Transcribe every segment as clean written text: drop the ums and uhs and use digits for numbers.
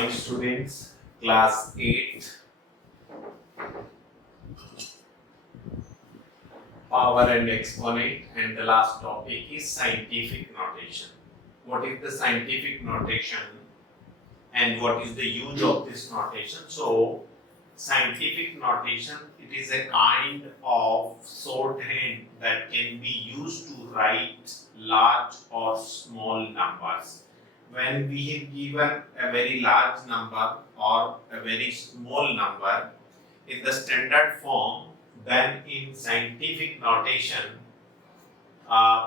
morning, students. Class 8, power and exponent, and the last topic is scientific notation. What is the scientific notation and what is the use of this notation? So, scientific notation, it is a kind of shorthand that can be used to write large or small numbers. When we have given a very large number or a very small number in the standard form, then in scientific notation,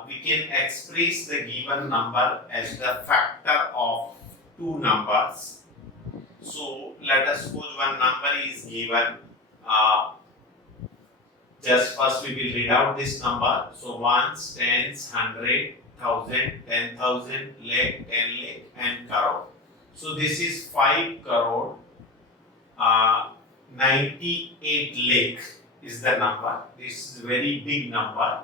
we can express the given number as the factor of two numbers. So let us suppose one number is given. Just first we will read out this number. So ones, tens, 100, 1000, 10,000, lakh, 10 lakh, and crore. So this is 5 crore, 98 lakh is the number. This is a very big number.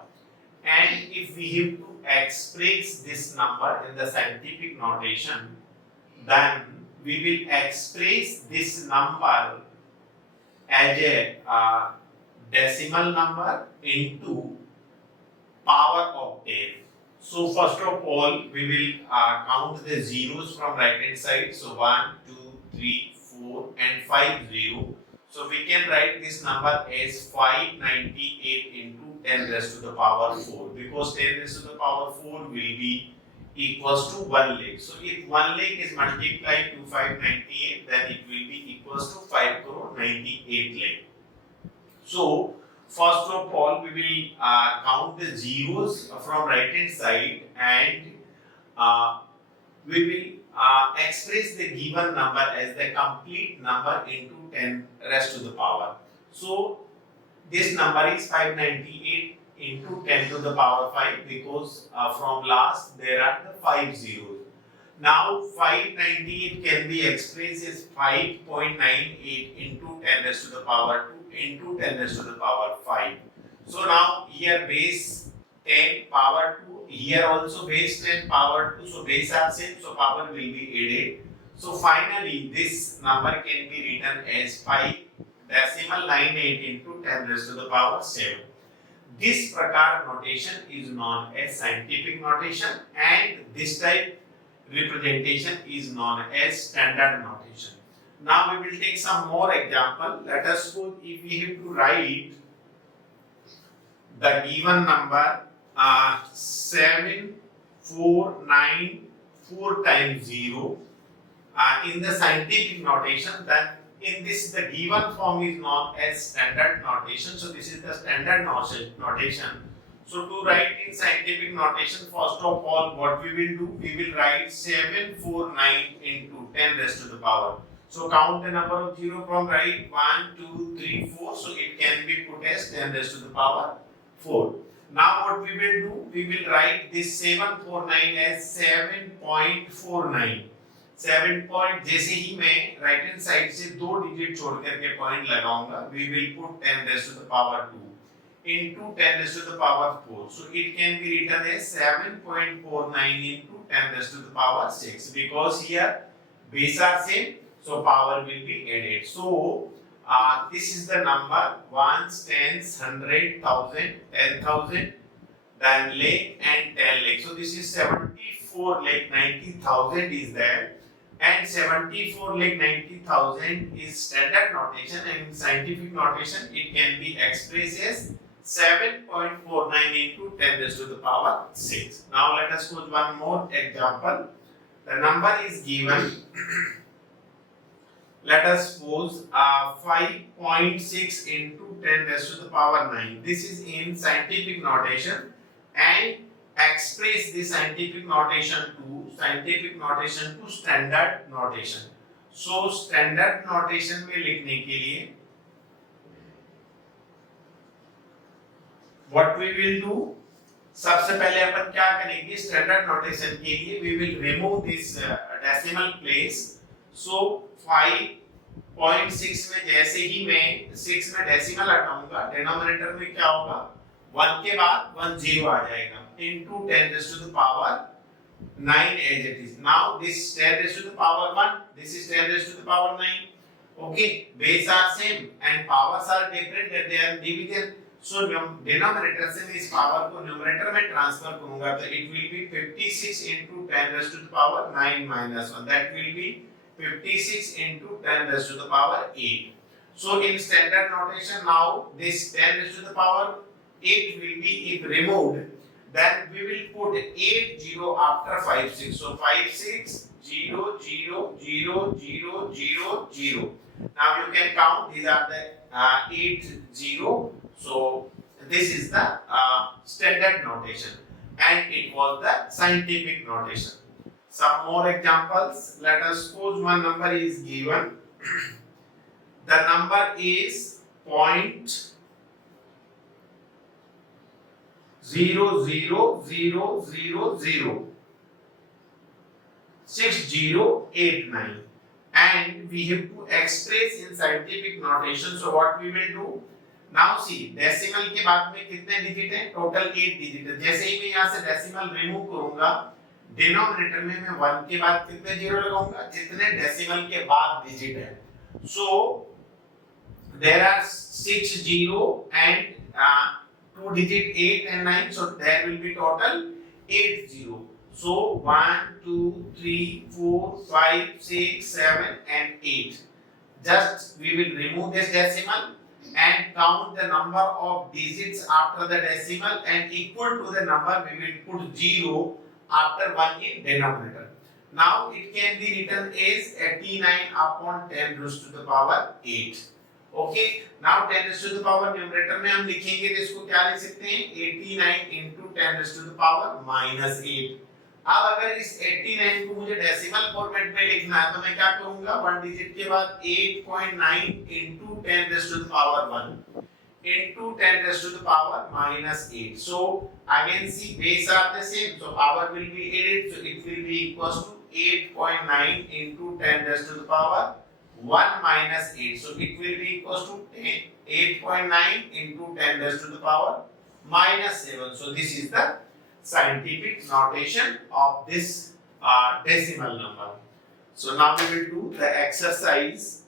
And if we have to express this number in the scientific notation, then we will express this number as a decimal number into power of 10. So first of all, we will count the zeros from right hand side. So 1, 2, 3, 4 and 5 0. So we can write this number as 598 into 10 raised to the power 4, because 10 raised to the power 4 will be equals to 1 lakh. So if 1 lakh is multiplied to 598, then it will be equals to 5 crore 98 lakh. So first of all, we will count the zeros from right hand side, and we will express the given number as the complete number into 10 raised to the power. So this number is 598 into 10 to the power 5, because from last there are the 5 zeros. Now 598 can be expressed as 5.98 into 10 raised to the power 2 into 10 raised to the power 5. So now here base 10 power 2, here also base 10 power 2, so base are same, so power will be added. So finally this number can be written as 5.98 into 10 raised to the power 7. This prakar notation is known as scientific notation, and this type representation is known as standard notation. Now we will take some more example. Let us suppose if we have to write the given number 7494 times 0 in the scientific notation, then in this the given form is known as standard notation. So this is the standard notation. So to write in scientific notation, first of all, what we will do, we will write 749 into 10 raised to the power. So count the number of 0 from right, 1, 2, 3, 4. So it can be put as 10 raised to the power 4. Now what we will do, we will write this 749 as 7.49. 7 point, जैसे ही मैं right hand side से 2 digit छोड़ करके point लगाऊंगा, we will put 10 raised to the power 2 into 10 raised to the power 4. So it can be written as 7.49 into 10 raised to the power 6, because here base are same, so power will be added. So this is the number ones, tens, 100, 1000, 10,000, then lakh and 10 lakh. So this is 74 lakh 90,000 is there, and 74 lakh 90,000 is standard notation, and in scientific notation it can be expressed as 7.49 into 10 raised to the power 6. Now let us put one more example. The number is given. Let us suppose 5.6 into 10 raised to the power 9. This is in scientific notation, and express the scientific notation to standard notation. So standard notation में लिखने के लिए what we will do, सबसे पहले अपन क्या करेंगे, standard notation के लिए we will remove this decimal place. So 5.6 में जैसे ही मैं 6 में डेसिमल हटाऊंगा, डिनोमिनेटर में क्या होगा, 1 के बाद 1 0 आ जाएगा into 10 raised to the power 9 as it is. Now this is 10 raised to the power 1, this is 10 raised to the power 9. Okay, base are same and powers are different and they are division. So denominator से मैं इस power को numerator में transfer करूंगा तो it will be 56 into 10 raised to the power 9 minus 1. That will be 56 into 10 raised to the power 8. So in standard notation now this 10 raised to the power 8 will be if removed, then we will put 8 0 after 5 6. So 5 6 0 0 0 0 0 0. Now you can count, these are the 8 0. So this is the standard notation and it was the scientific notation. Some more examples. Let us suppose one number is given. The number is 0.00000 6089 and we have to express in scientific notation. So what we will do now, see decimal के बाद में कितने digit हैं? Total 8 digit है. जैसे ही मैं यहाँ से डेसिमल रिमूव करूंगा डिनोमिनेटर में मैं 1 के बाद कितने जीरो लगाऊंगा? जितने डेसिमल के बाद डिजिट है. So there are 6 0 and 2 digit 8 and 9, so there will be total 8 0. So 1 2 3 4 5 6 7 and 8. Just we will remove this decimal and count the number of digits after the decimal and equal to the number we will put 0 after 1 in denominator. Now it can be written as 89 upon 10 raised to the power 8. Okay, now 10 raised to the power numerator में हम लिखेंगे तो इसको क्या लिख सकते हैं? 89 into 10 raised to the power minus 8. अब अगर इस 89 को मुझे डेसिमल फॉर्मेट में लिखना है तो मैं क्या करूंगा? 1 डिजिट के बाद 8.9 into 10 raised to the power 1 into 10 raised to the power minus 8. So again see base are the same, so power will be added, so it will be equals to 8.9 into 10 raised to the power 1 minus 8. So it will be equals to 8.9 into 10 raised to the power minus 7. So this is the scientific notation of this decimal number. So now we will do the exercise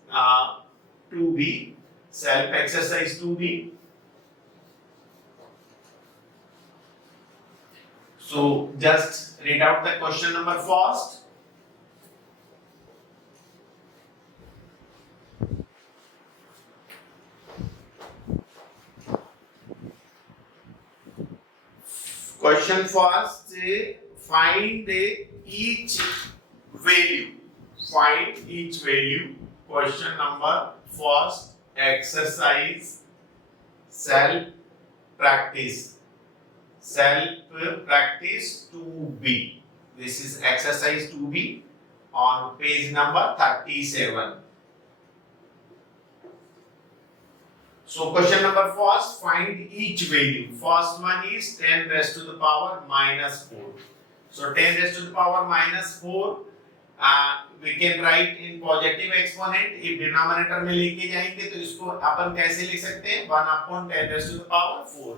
2b, self exercise 2b. So just read out the question number first. Question first, find each value. Find each value. Question number first, exercise self practice. Self practice 2b. This is exercise 2b on page number 37. So question number first, find each value. First one is 10 raised to the power minus 4. So 10 raised to the power minus 4, we can write in positive exponent. If denominator में लेके जाएंगे तो इसको अपन कैसे लिख सकते हैं? 1 upon 10 raised to the power 4.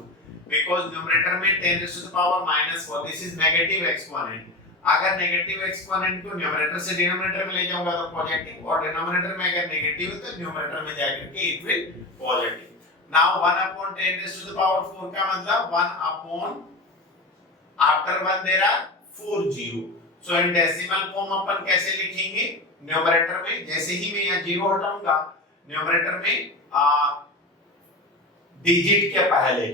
Because numerator में 10 raised to the power minus 4. This is negative exponent. अगर नेगेटिव एक्सपोनेंट को न्यूमरेटर से डिनोमिनेटर में ले जाऊंगा तो पॉजिटिव, और डिनोमिनेटर में अगर नेगेटिव है तो न्यूमरेटर में जाकर के it will positive. Now 1 upon 10 raised to the power 4 का मतलब 1 upon after 1 there are 4 0. So in decimal form अपन कैसे लिखेंगे? न्यूमरेटर में जैसे ही मैं यहाँ 0 हटाऊंगा न्यूमरेटर में डिजिट के पहले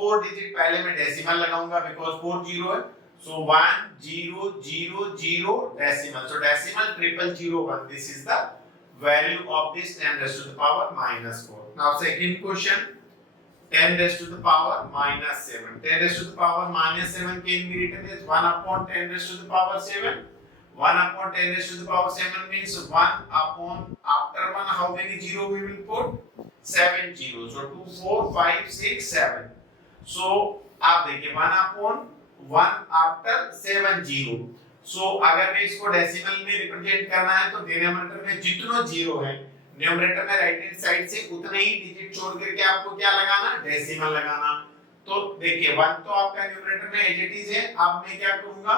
4 डिजिट पहले मैं डेसिमल लगाऊंगा बिकॉज़ 4 0 है. So 1 0 0 0 decimal. So decimal 0001. This is the value of this 10 raised to the power minus 4. Now second question, 10 raised to the power minus 7. 10 raised to the power minus 7 can be written as 1 upon 10 raised to the power 7. 1 upon 10 raised to the power 7 means 1 upon after 1 how many 0 we will put? 7 zeros. So 2 4 5 6 7. So आप देखिए 1 upon 1 after 7 0. So अगर मैं इसको decimal में represent करना है तो denominator में जितना 0 है न्यूमरेटर में राइट हैंड साइड से उतने ही डिजिट छोड़ करके आपको क्या लगाना? डेसिमल लगाना. तो देखिए 1 तो आपका न्यूमरेटर में एज इट इज है. अब मैं क्या करूंगा?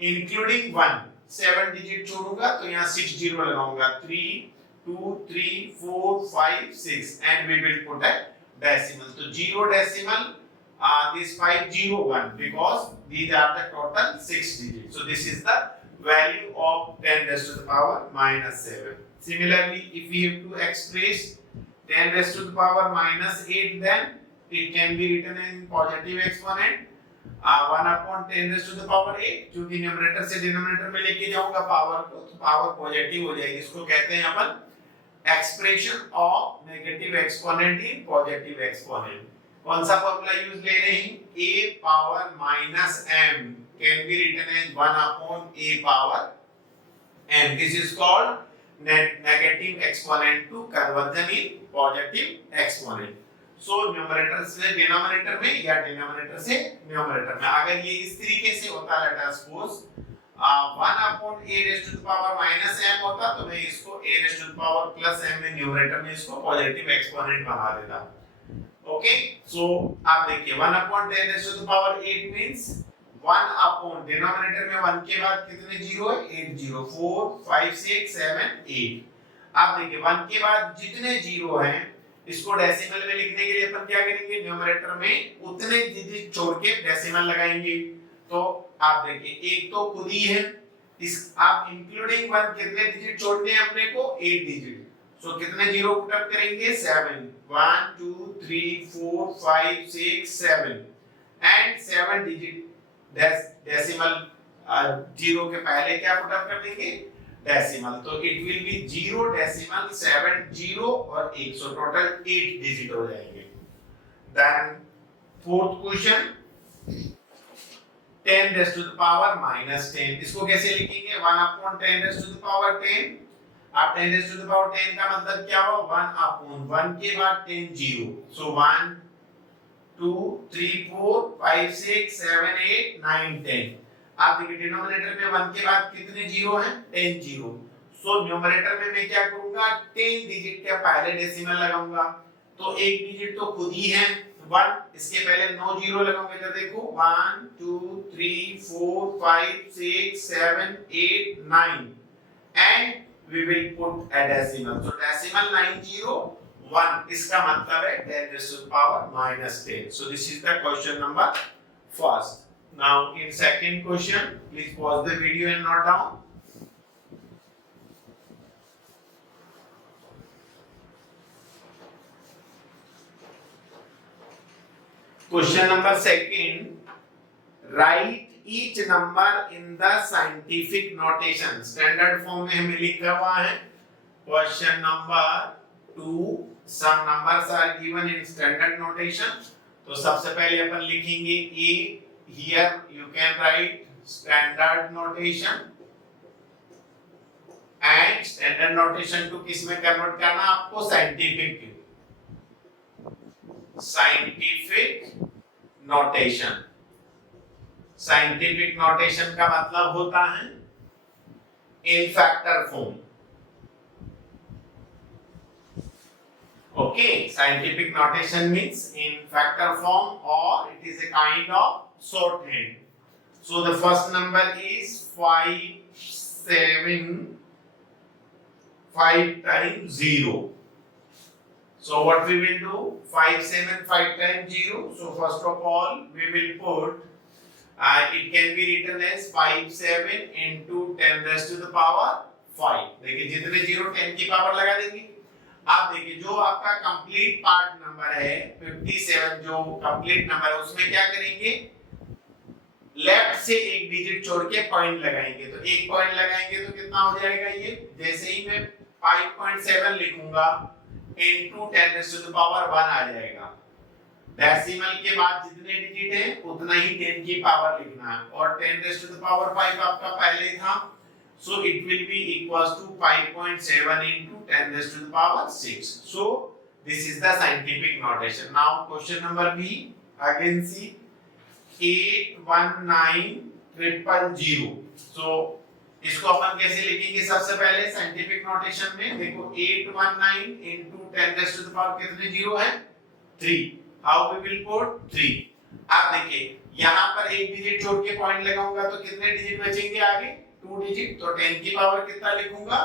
इंक्लूडिंग 1 7 डिजिट छोड़ूंगा तो यहाँ 6 जीरो लगाऊंगा 3 2 3 4 5 6 and we will put a decimal. So 0 decimal this 501 because these are the total 6 digits. So this is the value of 10 raised to the power minus 7. Similarly, if we have to express 10 raised to the power minus 8, then it can be written in positive exponent 1 upon 10 raised to the power 8, क्योंकि numerator से denominator में लेके जाऊंगा power को तो power positive हो जाएगी. इसको कहते हैं अपन expression of negative exponent in positive exponent. कौन सा फॉर्मूला यूज ले रहे हैं? a power minus m can be written as 1 upon a power m. This is called negative exponent to conversion in positive exponent. So numerator से denominator में या denominator से numerator में. अगर ये इस तरीके से होता let us suppose 1 upon a raised to the power minus m होता तो मैं इसको a raised to the power plus m में न्यूमरेटर में इसको पॉजिटिव एक्सपोनेंट बना देता. ओके, सो आप देखिए 1 upon 10 raised to the power 8 means 1 upon denominator में 1 के बाद कितने जीरो है? 8 जीरो 4 5 6 7 8. आप देखिए 1 के बाद जितने जीरो हैं इसको डेसिमल में लिखने के लिए अपन क्या करेंगे? न्यूमरेटर में उतने डिजिट छोड़ के डेसिमल लगाएंगे. तो आप देखिए एक तो खुद ही है, इस आप इंक्लूडिंग 1 कितने डिजिट छोड़ने हैं अपने को? 8 डिजिट. सो कितने जीरो पुट अप करेंगे? 7 1 2 3 4 5 6 7 एंड 7 डिजिट डेसिमल जीरो के पहले क्या पुट अप कर देंगे? डेसिमल. तो इट विल बी 0 डेसिमल 7 0 और 1. सो टोटल 8 डिजिट हो जाएंगे. Then fourth question 10 raised to the power minus 10. इसको कैसे लिखेंगे? 1 upon 10 raised to the power 10. अब 10 raised to the power 10 का मतलब क्या हुआ? 1 upon 1 के बाद 10 जीरो. सो 1 2 3 4 5 6 7 8 9 10. आप देखिए डिनोमिनेटर में 1 के बाद कितने जीरो हैं? 10 जीरो. सो न्यूमरेटर में मैं क्या करूंगा? 10 डिजिट के पहले डेसिमल लगाऊंगा. तो एक डिजिट तो खुद ही है 1, इसके पहले 9 जीरो लगाऊंगा. इधर देखो 1 2 3 4 5 6 7 8 9 and we will put a decimal. So decimal 901. इसका मतलब है 10 raised to the power minus 10. So this is the question number first. Now in second question, please pause the video and note down. Question number second. Write each number in the scientific notation. Standard form में हमें लिखा हुआ है. Question number 2. Some numbers are given in standard notation. तो सबसे पहले अपन लिखेंगे A. Here you can write standard notation. And standard notation to किस में कन्वर्ट करना आपको? Scientific. Scientific notation. Scientific notation का मतलब होता है in factor form. Okay, scientific notation means in factor form और it is a kind of shorthand. So the first number is 5 7 5 times 0. So what we will do? 5 7 5 times 0. So first of all we will put it can be written as 5 7 into 10 raised to the power 5. देखिए जितने zero 10 की power लगा देंगे. आप देखिए जो आपका complete part number है 57, जो कंप्लीट नंबर है उसमें क्या करेंगे? लेफ्ट से एक डिजिट छोड़ के पॉइंट लगाएंगे. तो एक पॉइंट लगाएंगे तो कितना हो जाएगा? ये जैसे ही मैं 5.7 लिखूंगा into 10 raised to the power 1 आ जाएगा. डेसिमल के बाद जितने डिजिट है उतना ही 10 की पावर लिखना है और 10 raised to the power 5 आपका पहले था. So it will be equals to 5.7 into 10 raised to the power 6. So this is the scientific notation. Now question number B. Again see 81900. So इसको अपन कैसे लिखेंगे? सबसे पहले साइंटिफिक नोटेशन में देखो 819 into 10 raised to the power कितने zero है? 3. How we will put 3? आप देखिए यहाँ पर एक डिजिट छोड़ के पॉइंट लगाऊंगा तो कितने डिजिट बचेंगे आगे, 2 डिजिट, तो 10 की पावर कितना लिखूंगा,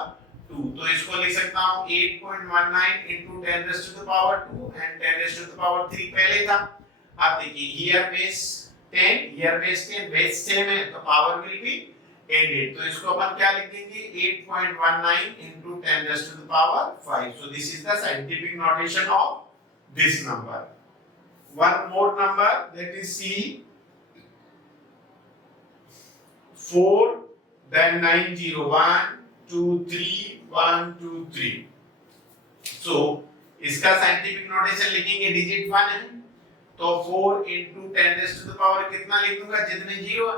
2, तो इसको लिख सकता हूँ 8.19 into 10 raised to the power 2 and 10 raised to the power 3 पहले था। अब देखिए here base 10, here base 10, base same है तो पावर विल बी 8, तो इसको अपन क्या लिखेंगे 8.19 into 10 raised to the power 5, so this is the scientific notation of this number. One more number, that is C 4 then 9 0 1 2 3 1 2 3, so इसका scientific notation लिखेंगे digit 1 है तो 4 into 10 raised to the power कितना लिख दूंगा, जितने जीरो है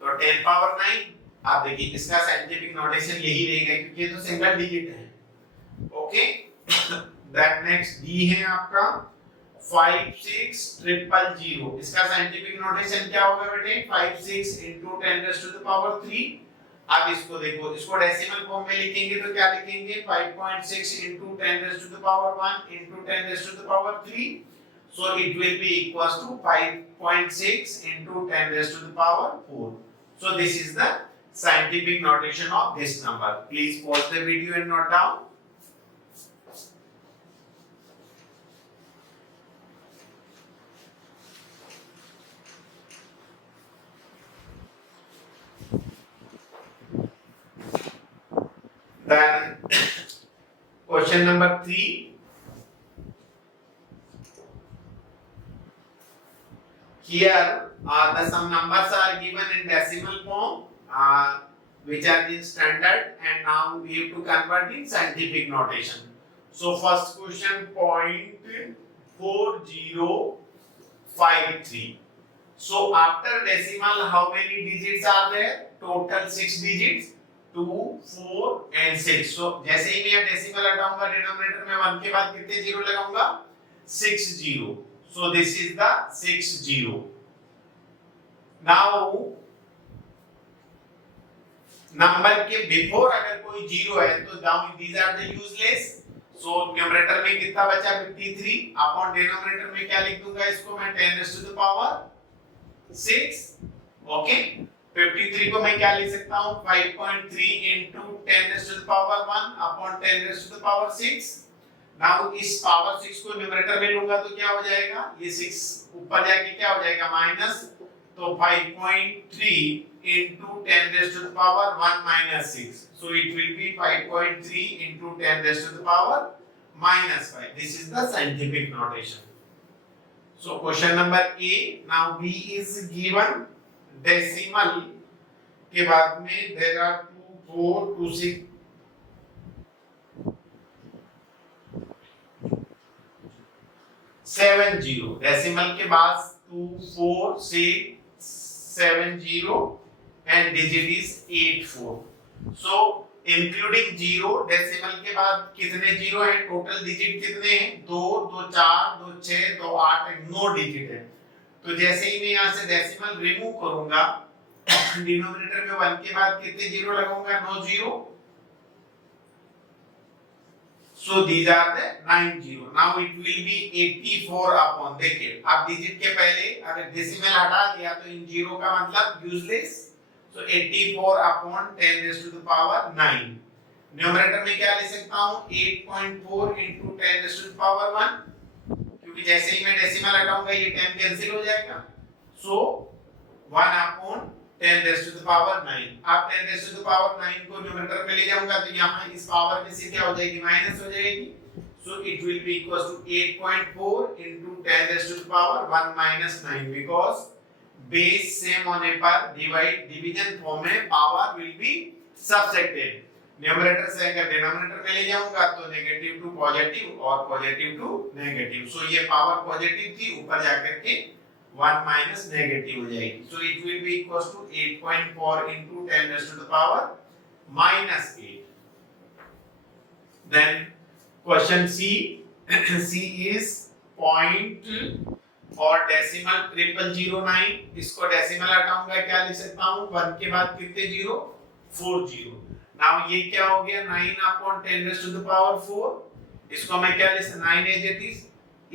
तो 10 पावर 9। आप देखिए इसका साइंटिफिक नोटेशन यही रहेगा क्योंकि ये तो सिंगल डिजिट है। ओके, दैट नेक्स्ट डी है आपका 56000, इसका साइंटिफिक नोटेशन क्या होगा बेटे, 56 into 10 raised to the power 3। अब इसको देखो, इसको डेसिमल फॉर्म में लिखेंगे तो क्या लिखेंगे 5.6 into 10 raised to the power 1 into 10 raised to the power 3, so it will be equals to 5.6 into 10 raised to the power 4, so this is the scientific notation of this number. Please pause the video and note down. Then question number 3, here the some numbers are given in decimal form which are in standard, and now we have to convert in scientific notation. So first question 0.4053, so after decimal how many digits are there, total 6 digits, 2 4 and 6, so जैसे ही मैं decimal हटाऊंगा denominator में 1 के बाद कितने zero लगाऊंगा, 6 zero, so this is the 6 0. now नंबर के before अगर कोई जीरो है तो now these are the useless, so numerator में कितना बचा 53 अपॉन डिनोमिनेटर में क्या लिख दूंगा, इसको मैं 10 raised to the power 6। Okay, 53 को मैं क्या लिख सकता हूँ 5.3 into 10 raised to the power 1 upon 10 raised to the power 6। Now इस पावर 6 को न्यूमरेटर में लूंगा तो क्या हो जाएगा, ये 6 ऊपर जाके क्या हो जाएगा माइनस, तो 5.3 into 10 raised to the power 1 minus 6, so it will be 5.3 into 10 raised to the power minus 5. This is the scientific notation. So question number A, now B is given decimal के बाद में there are 2 4 2 6 7 0, decimal के बाद 2 4 6 7 0 and digit is 8 4, so including 0 decimal के बाद कितने zero हैं, total digit कितने हैं 2 2 4 2 6 2 8 एंड 9 डिजिट है। तो जैसे ही मैं यहाँ से डेसिमल रिमूव करूंगा डिनोमिनेटर में 1 के बाद कितने जीरो लगाऊंगा, 9 zero, so these are the 9 0. now it will be 84 upon, देखिए अब डिजिट के पहले अगर डेसिमल हटा दिया तो इन जीरो का मतलब useless, so 84 upon 10 raised to the power 9। Numerator में क्या लिख सकता हूँ 8.4 into 10 raised to the power 1, क्योंकि जैसे ही मैं डेसिमल हटाऊंगा ये 10 कैंसिल हो जाएगा, so 1 upon 10 raised to the power 9। अब 10 raised to the power 9 को न्यूमरेटर में ले जाऊंगा तो यहाँ इस पावर में से क्या हो जाएगी, माइनस हो जाएगी, so it will be equals to 8.4 into 10 raised to the power 1 minus 9, because base same होने पर डिवीजन फॉर्म में power will be subtracted. Numerator से अगर डिनोमिनेटर में ले जाऊंगा तो नेगेटिव टू पॉजिटिव और पॉजिटिव टू नेगेटिव, सो ये पावर पॉजिटिव थी ऊपर जाकर के 1 माइनस नेगेटिव हो जाएगी, so it will be equals to 8.4 into 10 raised to the power minus 8। then question C C is point और डेसिमल 0009, इसको डेसिमल हटाऊंगा क्या लिख सकता हूँ 1 के बाद कितने जीरो 4 जीरो। नाउ ये क्या हो गया 9 upon 10 raised to the power 4, इसको मैं क्या लिख 9 एज इट इज,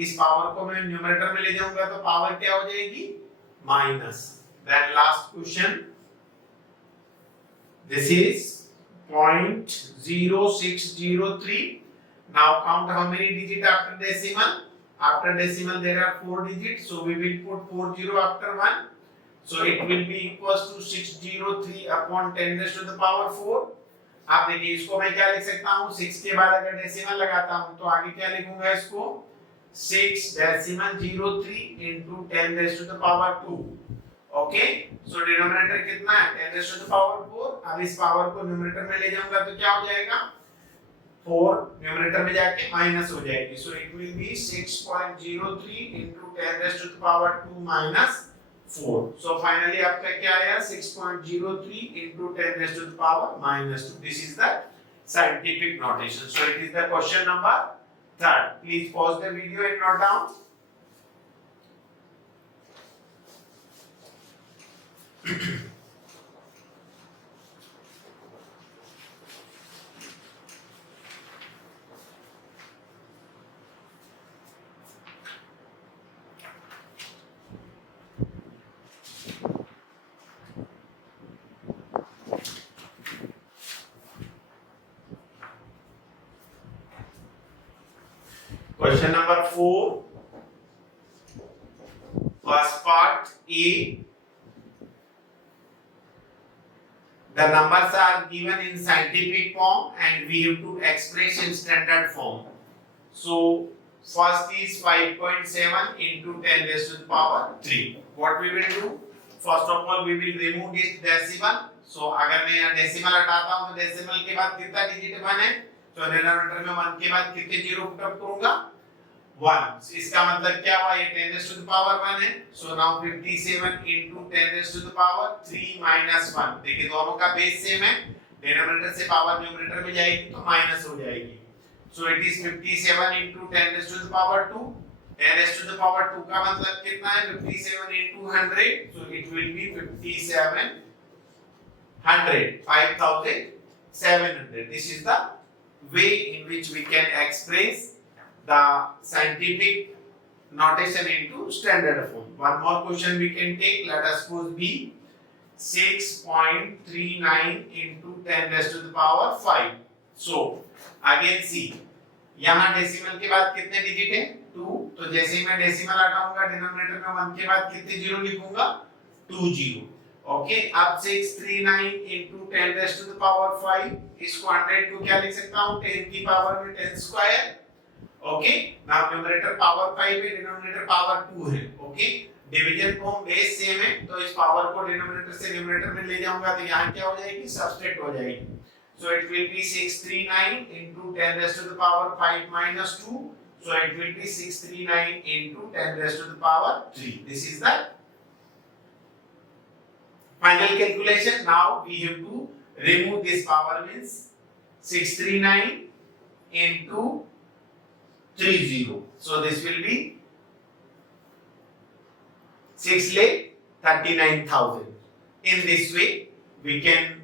इस पावर को मैं न्यूमरेटर में ले जाऊंगा तो पावर क्या हो जाएगी minus. Then last question, this is 0.0603. now count how many digit after decimal. After decimal there are 4 digits, so we will put 40 after 1, so it will be equals to 603 upon 10 raised to the power 4. आप देखिए इसको मैं क्या लिख सकता हूँ, 6 के बाद अगर डेसिमल लगाता हूँ तो आगे क्या लिखूंगा इसको 6.03 into 10 raised to the power 2. Okay, so denominator कितना है 10 raised to the power 4. अब इस पावर को न्यूमरेटर में ले जाऊंगा तो क्या हो जाएगा 4 न्यूमरेटर में जाके माइनस हो जाएगी, so it will B 6.03 into 10 raised to the power 2 minus 4. So finally आपका क्या आया 6.03 into 10 raised to the power minus 2. This is the scientific notation. So it is the question number 3rd. Please pause the video and note down. Question number 4. First part A. The numbers are given in scientific form and we have to express in standard form. So first is 5.7 into 10 raised to the power 3. What we will do? First of all we will remove this decimal. So अगर मैं यहाँ decimal हटाता हूँ तो decimal के बाद कितना digit बने? तो डिनोमिनेटर में 1 के बाद कितने जीरो पुट अप करूंगा 1. इसका मतलब क्या हुआ, ये 10 raised to the power 1 है, so now 57 into 10 raised to the power 3 minus 1. देखिए दोनों का बेस सेम है, डिनोमिनेटर से पावर न्यूमरेटर में जाएगी तो माइनस हो जाएगी, so it is 57 into 10 raised to the power 2. 10 raised to the power 2 का मतलब कितना है 57 into 100, so it will be 5700. This is the way in which we can express the scientific notation into standard form. One more question we can take. Let us suppose B 6.39 into 10 raised to the power 5. So again see, यहाँ decimal के बाद कितने digit है 2, तो जैसे ही मैं decimal हटाऊंगा denominator में 1 के बाद कितने जीरो लिखूंगा 2 जीरो. ओके, अब 639 into 10 raised to the power 5, इसको 100 को क्या लिख सकता हूँ 10 की पावर में 10 square. Okay, now numerator power 5 है, डिनोमिनेटर पावर 2 है. Okay, division form base same है, तो इस पावर को डिनोमिनेटर से न्यूमरेटर में ले जाऊंगा तो यहाँ क्या हो जाएगी सबट्रैक्ट हो जाएगी. So it will B 639 into 10 raised to the power 5 minus 2, so it will be 639 into 10 raised to the power 3. This is the final calculation. Now we have to remove this power, means 639 into 30, so this will be 6,39,000. In this way we can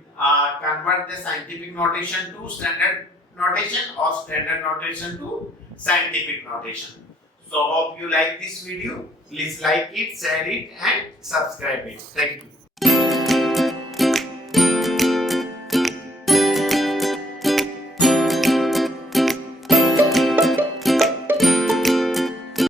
convert the scientific notation to standard notation or standard notation to scientific notation. So hope you like this video. Please like it, share it and subscribe it. Thank you.